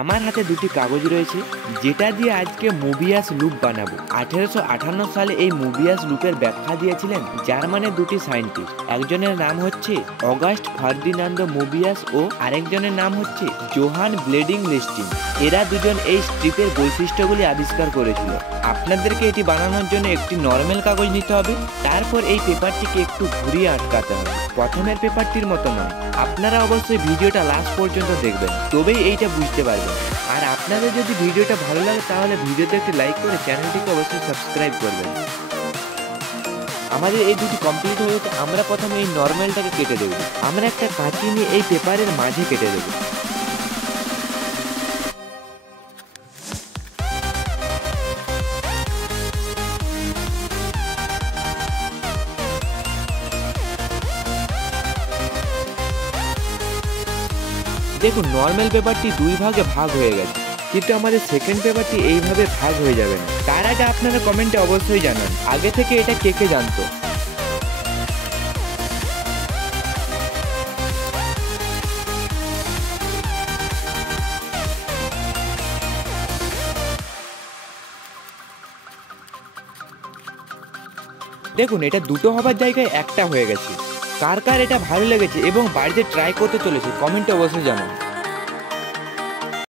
আমার হাতে দুটি কাগজ রয়েছে যেটা দিয়ে আজকে মোবিয়াস লুপ বানাবো। 1858 সালে এই মোবিয়াস লুপের ব্যাখ্যা দিয়েছিলেন জার্মানের দুটি সায়েন্টিস্ট। একজনের নাম হচ্ছে অগাস্ট ফার্ডিনান্ডো মোবিয়াস ও আরেকজনের নাম হচ্ছে জোহান ব্লেডিং লেস্টিন। এরা দুজন এই স্ট্রিপের বৈশিষ্ট্যগুলি আবিষ্কার করেছিল। আপনাদেরকে এটি বানানোর জন্য একটি নরমাল কাগজ নিতে হবে, তারপর এই পেপারটিকে একটু ঘুরিয়ে আটকাতে হবে। প্রথমের পেপারটির মতো নয়। আপনারা অবশ্যই ভিডিওটা লাস্ট পর্যন্ত দেখবেন, তবেই এইটা বুঝতে পারবেন। আর আপনাদের যদি ভিডিওটা ভালো লাগে তাহলে ভিডিওতে একটি লাইক করে চ্যানেলটিকে অবশ্যই সাবস্ক্রাইব করবেন। আমাদের এই দুটি কমপ্লিট হয়ে গেছে। আমরা প্রথমে এই নরমালটাকে কেটে দেব। আমরা একটা কাঁচি নিয়ে এই পেপারের মাঝে কেটে দেব। দেখুন, নর্মাল পেপারটি দুই ভাগে ভাগ হয়ে গেছে, কিন্তু আমাদের সেকেন্ড পেপারটি এইভাবে ভাগ হয়ে যাবে না। তার আগে আপনারা কমেন্টে অবশ্যই জানান আগে থেকে এটা কে কে জানতো। দেখুন, এটা দুটো হবার জায়গায় একটা হয়ে গেছে। কার কার এটা ভালো লেগেছে এবং বাড়িতে ট্রাই করতে চলেছে কমেন্টে অবশ্যই জানান।